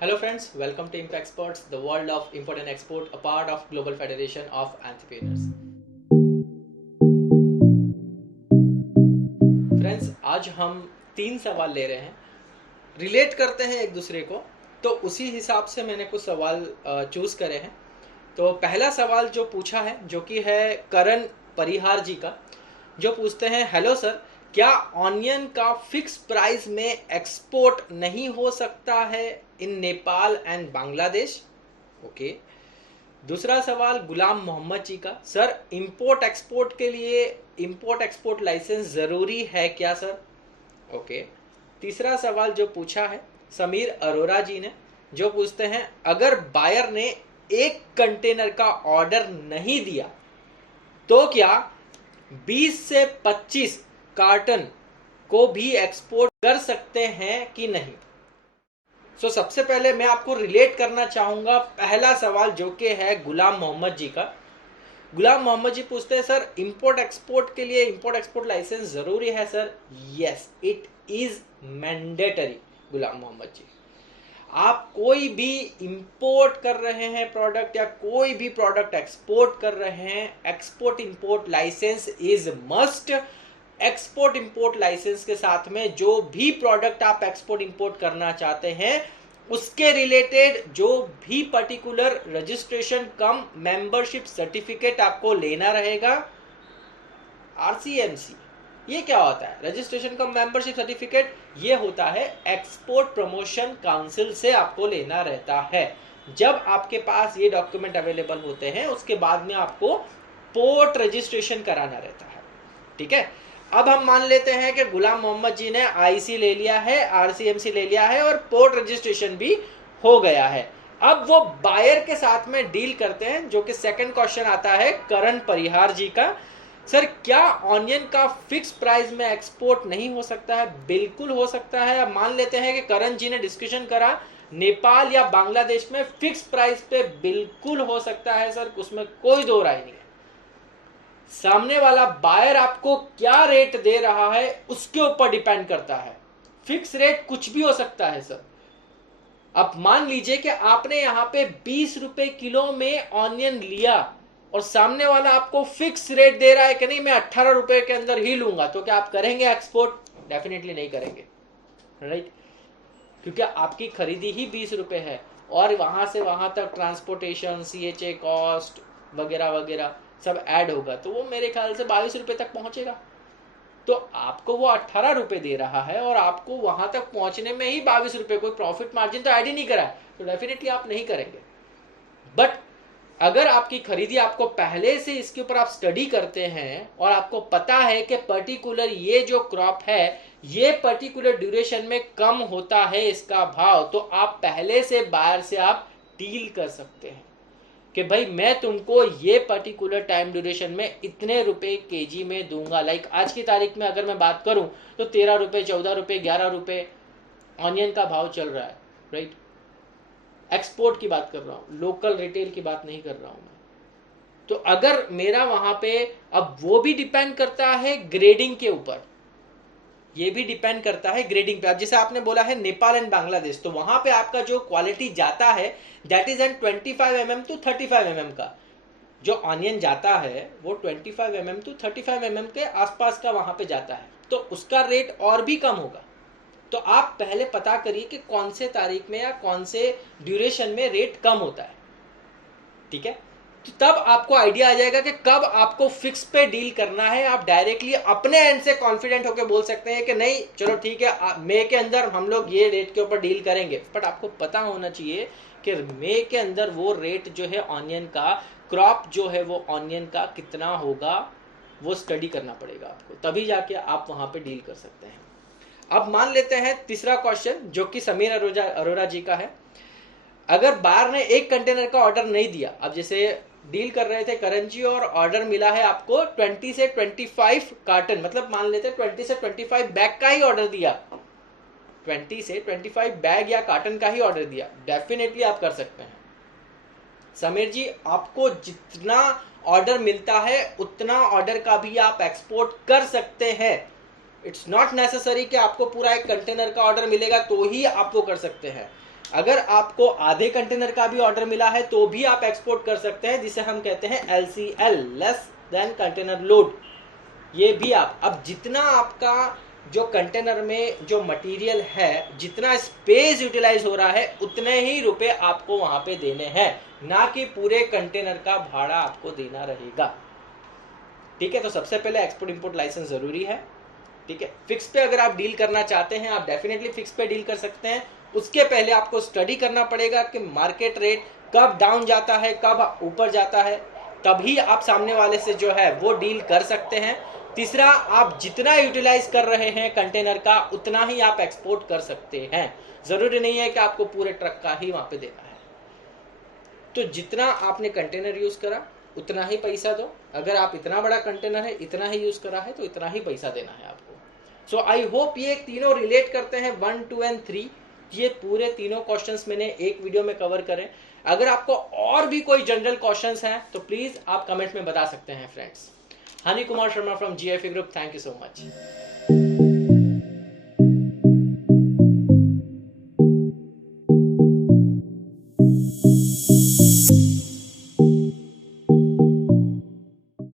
Hello friends, welcome to Imp Experts, the world of import and export, a part of Global Federation of Entrepreneurs. Friends, आज हम 3 सवाल ले रहे हैं, relate करते हैं एक दूसरे को, तो उसी हिसाब से मैंने कुछ सवाल चूज करे हैं। तो पहला सवाल जो पूछा है, जो कि है करण परिहार जी का, जो पूछते हैं, हेलो सर, क्या ऑनियन का फिक्स प्राइस में एक्सपोर्ट नहीं हो सकता है इन नेपाल एंड बांग्लादेश? ओके। दूसरा सवाल गुलाम मोहम्मद जी का, सर इंपोर्ट एक्सपोर्ट के लिए इंपोर्ट एक्सपोर्ट लाइसेंस जरूरी है क्या सर? ओके। तीसरा सवाल जो पूछा है समीर अरोरा जी ने, जो पूछते हैं, अगर बायर ने एक कंटेनर का ऑर्डर नहीं दिया तो क्या 20 से 25 कार्टन को भी एक्सपोर्ट कर सकते हैं कि नहीं? सबसे पहले मैं आपको रिलेट करना चाहूंगा पहला सवाल, जो कि है गुलाम मोहम्मद जी का। गुलाम मोहम्मद जी पूछते हैं, सर इंपोर्ट एक्सपोर्ट के लिए इंपोर्ट एक्सपोर्ट लाइसेंस जरूरी है sir? Yes, it is mandatory. Ghulam Mohammad ji, आप कोई भी इंपोर्ट कर रहे हैं प्रोडक्ट या कोई भी प्रोडक्ट एक्सपोर्ट कर रहे हैं, export import licence is must. Export import licence के साथ में जो भी प्रोडक्ट आप एक्सपोर्ट इंपोर्ट करना चाहते हैं, उसके रिलेटेड जो भी पर्टिकुलर रजिस्ट्रेशन कम मेंबरशिप सर्टिफिकेट आपको लेना रहेगा। आरसीएमसी ये क्या होता है? रजिस्ट्रेशन कम मेंबरशिप सर्टिफिकेट ये होता है एक्सपोर्ट प्रमोशन काउंसिल से आपको लेना रहता है। जब आपके पास ये डॉक्यूमेंट अवेलेबल होते हैं, उसके बाद में आपको पोर्ट रजिस्ट्रेशन कराना रहता है। ठीक है, अब हम मान लेते हैं कि गुलाम मोहम्मद जी ने आईसी ले लिया है, आरसीएमसी ले लिया है और पोर्ट रजिस्ट्रेशन भी हो गया है। अब वो बायर के साथ में डील करते हैं, जो कि सेकंड क्वेश्चन आता है करण परिहार जी का, सर क्या ऑनियन का फिक्स प्राइस में एक्सपोर्ट नहीं हो सकता है? बिल्कुल हो सकता है। अब मान लेते हैं कि करण जी ने डिस्कशन करा, नेपाल या बांग्लादेश में फिक्स प्राइस पे बिल्कुल हो सकता है सर, उसमें कोई दो राय नहीं है। सामने वाला बायर आपको क्या रेट दे रहा है उसके ऊपर डिपेंड करता है। फिक्स रेट कुछ भी हो सकता है सर। अब मान लीजिए कि आपने यहां पे 20 रुपए किलो में ऑनियन लिया और सामने वाला आपको फिक्स रेट दे रहा है कि नहीं, मैं 18 रुपए के अंदर ही लूंगा, तो क्या आप करेंगे एक्सपोर्ट? डेफिनेटली नहीं करेंगे, राइट? क्योंकि आपकी खरीदी ही 20 रुपए है और वहां से वहां तक ट्रांसपोर्टेशन, सीएचए कॉस्ट वगैरह वगैरह सब ऐड होगा, तो वो मेरे ख्याल से 22 रुपए तक पहुंचेगा। तो आपको वो 18 रुपए दे रहा है और आपको वहां तक पहुंचने में ही 22 रुपए, कोई प्रॉफिट मार्जिन तो ऐड ही नहीं करा है, तो डेफिनेटली आप नहीं करेंगे। बट अगर आपकी खरीदी, आपको पहले से इसके ऊपर आप स्टडी करते हैं और आपको पता है कि पर्टिकुलर ये जो क्रॉप है ये पर्टिकुलर ड्यूरेशन में कम होता है इसका भाव, तो आप पहले से बायर से आप डील कर सकते हैं कि भाई मैं तुमको ये पर्टिकुलर टाइम ड्यूरेशन में इतने रुपए केजी में दूंगा। लाइक आज की तारीख में अगर मैं बात करूं तो 13 रुपए, 14 रुपए, 11 रुपए ऑनियन का भाव चल रहा है, राइट? एक्सपोर्ट की बात कर रहा हूं, लोकल रिटेल की बात नहीं कर रहा हूं मैं। तो अगर मेरा वहां पे, अब वो भी डिपेंड करता है ग्रेडिंग के ऊपर, ये भी डिपेंड करता है ग्रेडिंग पे। अब जैसे आपने बोला है नेपाल एंड बांग्लादेश, तो वहां पे आपका जो क्वालिटी जाता है that is an 25 mm to 35 mm का जो ऑनियन जाता है, वो 25 mm टू 35 mm के आसपास का वहां पे जाता है, तो उसका रेट और भी कम होगा। तो आप पहले पता करिए कि कौन से तारीख में या कौन से ड्यूरेशन में रेट कम होता है, ठीक है? तो तब आपको आइडिया आ जाएगा कि कब आपको फिक्स पे डील करना है। आप डायरेक्टली अपने एंड से कॉन्फिडेंट होकर बोल सकते हैं कि नहीं चलो ठीक है, मई के अंदर हम लोग ये रेट के ऊपर डील करेंगे। बट आपको पता होना चाहिए कि मई के अंदर वो रेट जो है ऑनियन का, क्रॉप जो है वो ऑनियन का कितना होगा, वो स्टडी करना पड़ेगा आपको, तभी जाके आप वहां पे डील कर सकते हैं। अब मान लेते हैं तीसरा क्वेश्चन, जो कि समीर अरोरा जी का है। अगर बायर ने एक कंटेनर का ऑर्डर नहीं दिया, अब जैसे डील कर रहे थे करण जी और ऑर्डर मिला है आपको 20 से 25 कार्टन, मतलब मान लेते हैं 20 से 25 बैग का ही ऑर्डर दिया, 20 से 25 बैग या कार्टन का ही ऑर्डर दिया, डेफिनेटली आप कर सकते हैं। समीर जी, आपको जितना ऑर्डर मिलता है उतना ऑर्डर का भी आप एक्सपोर्ट कर सकते हैं। इट्स नॉट नेसेसरी कि आपको पूरा एक कंटेनर का ऑर्डर मिलेगा तो ही आप वो कर सकते हैं। अगर आपको आधे कंटेनर का भी ऑर्डर मिला है तो भी आप एक्सपोर्ट कर सकते हैं, जिसे हम कहते हैं LCL, less than container load. ये भी आप, अब जितना आपका जो कंटेनर में जो मटेरियल है, जितना स्पेस यूटिलाइज हो रहा है, उतने ही रुपए आपको वहां पे देने हैं, ना कि पूरे कंटेनर का भाड़ा आपको देना रहेगा। ठीक है, तो सबसे पहले एक्सपोर्ट इंपोर्ट लाइसेंस जरूरी है। ठीक है, फिक्स पे अगर आप डील करना चाहते हैं, आप डेफिनेटली फिक्स पे डील कर सकते हैं। उसके पहले आपको स्टडी करना पड़ेगा कि मार्केट रेट कब डाउन जाता है, कब ऊपर जाता है, तभी आप सामने वाले से जो है वो डील कर सकते हैं। तीसरा, आप जितना यूटिलाइज कर रहे हैं कंटेनर का, उतना ही आप एक्सपोर्ट कर सकते हैं। जरूरी नहीं है कि आपको पूरे ट्रक का ही वहां पे देना है। तो जितना आपने कंटेनर यूज करा उतना ही पैसा दो। अगर आप इतना बड़ा कंटेनर है, इतना ही यूज करा है, तो इतना ही पैसा देना है आपको। सो आई होप ये तीनों रिलेट करते हैं, 1, 2 एंड 3। ये पूरे तीनों क्वेश्चंस मैंने एक वीडियो में कवर करें। अगर आपको और भी कोई जनरल क्वेश्चंस हैं तो प्लीज आप कमेंट में बता सकते हैं friends. Honey Kumar Sharma from GFA group, thank you so much.